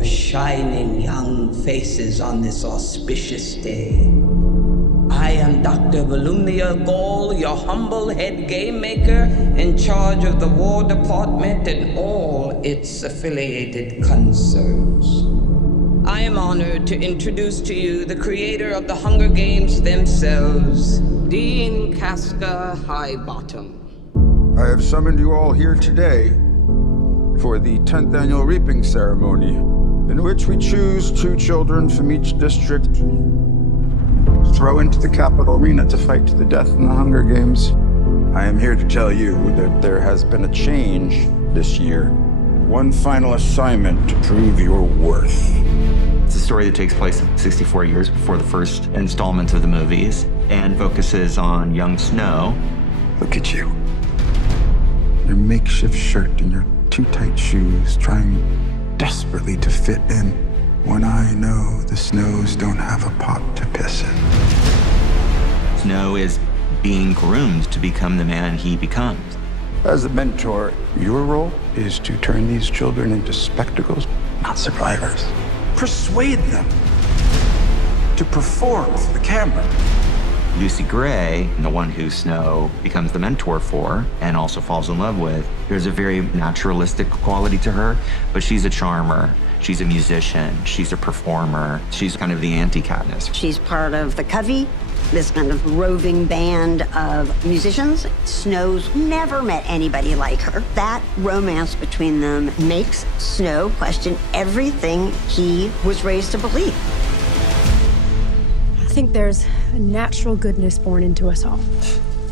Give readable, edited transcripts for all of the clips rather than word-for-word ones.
your shining young faces on this auspicious day. I am Dr. Volumnia Gall, your humble head game maker in charge of the War Department and all its affiliated concerns. I am honored to introduce to you the creator of the Hunger Games themselves, Dean Casca Highbottom. I have summoned you all here today for the 10th annual reaping ceremony, in which we choose 2 children from each district, throw into the capital arena to fight to the death in the Hunger Games. I am here to tell you that there has been a change this year. One final assignment to prove your worth. It's a story that takes place 64 years before the first installment of the movies and focuses on young Snow. Look at you. Your makeshift shirt and your too tight shoes, trying desperately to fit in when I know the Snows don't have a pot to piss in. Snow is being groomed to become the man he becomes. As a mentor, your role is to turn these children into spectacles, not survivors. Persuade them to perform for the camera. Lucy Gray, the one who Snow becomes the mentor for and also falls in love with, there's a very naturalistic quality to her, but she's a charmer. She's a musician. She's a performer. She's kind of the anti-Katniss. She's part of the Covey, this kind of roving band of musicians. Snow's never met anybody like her. That romance between them makes Snow question everything he was raised to believe. I think there's a natural goodness born into us all.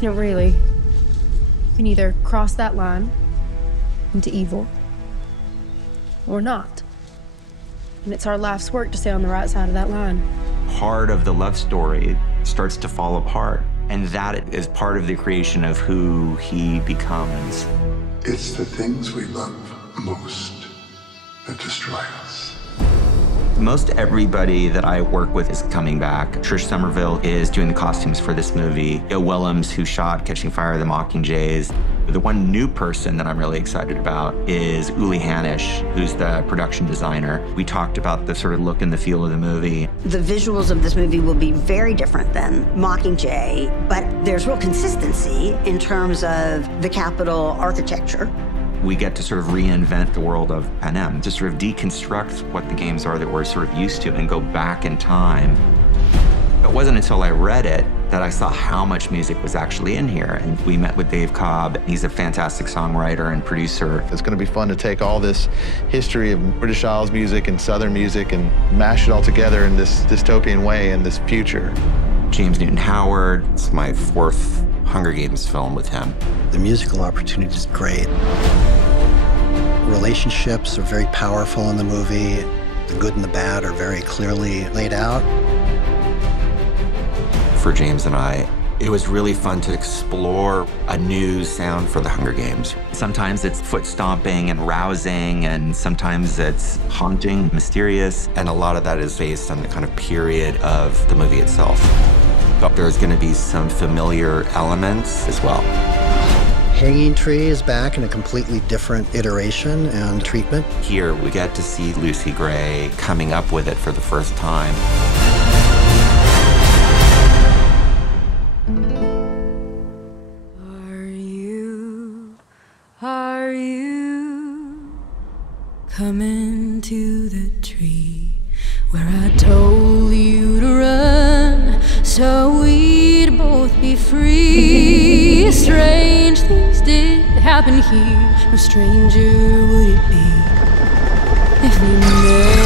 You know, really, you can either cross that line into evil or not. And it's our life's work to stay on the right side of that line. Part of the love story starts to fall apart, and that is part of the creation of who he becomes. It's the things we love most that destroy us. Most everybody that I work with is coming back. Trish Somerville is doing the costumes for this movie. Joe Willems, who shot Catching Fire of the Mockingjays. The one new person that I'm really excited about is Uli Hanisch, who's the production designer. We talked about the sort of look and the feel of the movie. The visuals of this movie will be very different than Mockingjay, but there's real consistency in terms of the Capitol architecture. We get to sort of reinvent the world of Panem, to sort of deconstruct what the games are that we're sort of used to and go back in time. It wasn't until I read it that I saw how much music was actually in here. And we met with Dave Cobb. He's a fantastic songwriter and producer. It's going to be fun to take all this history of British Isles music and Southern music and mash it all together in this dystopian way in this future. James Newton Howard. It's my 4th Hunger Games film with him. The musical opportunity is great. Relationships are very powerful in the movie. The good and the bad are very clearly laid out. For James and I, it was really fun to explore a new sound for the Hunger Games. Sometimes it's foot stomping and rousing, and sometimes it's haunting, mysterious, and a lot of that is based on the kind of period of the movie itself. But there's going to be some familiar elements as well. Hanging Tree is back in a completely different iteration and treatment. Here, we get to see Lucy Gray coming up with it for the first time. Are you coming to the tree where I told you to run so we'd both be free? Strange things did happen here. No stranger would it be if we never